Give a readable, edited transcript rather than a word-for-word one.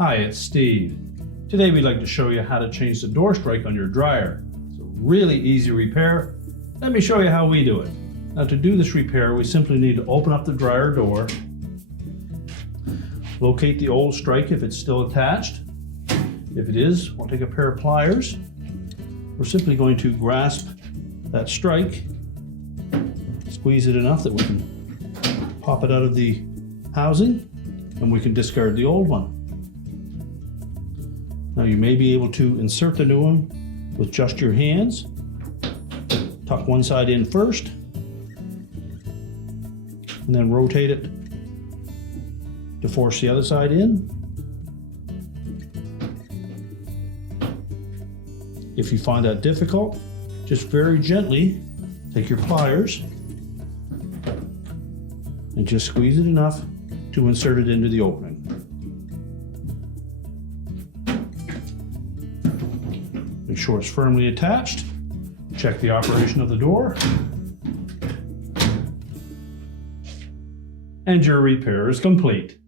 Hi, it's Steve. Today we'd like to show you how to change the door strike on your dryer. It's a really easy repair. Let me show you how we do it. Now to do this repair, we simply need to open up the dryer door, locate the old strike if it's still attached. If it is, we'll take a pair of pliers. We're simply going to grasp that strike, squeeze it enough that we can pop it out of the housing, and we can discard the old one. Now you may be able to insert the new one with just your hands. Tuck one side in first, and then rotate it to force the other side in. If you find that difficult, just very gently take your pliers and just squeeze it enough to insert it into the opening. Make sure it's firmly attached. Check the operation of the door. And your repair is complete.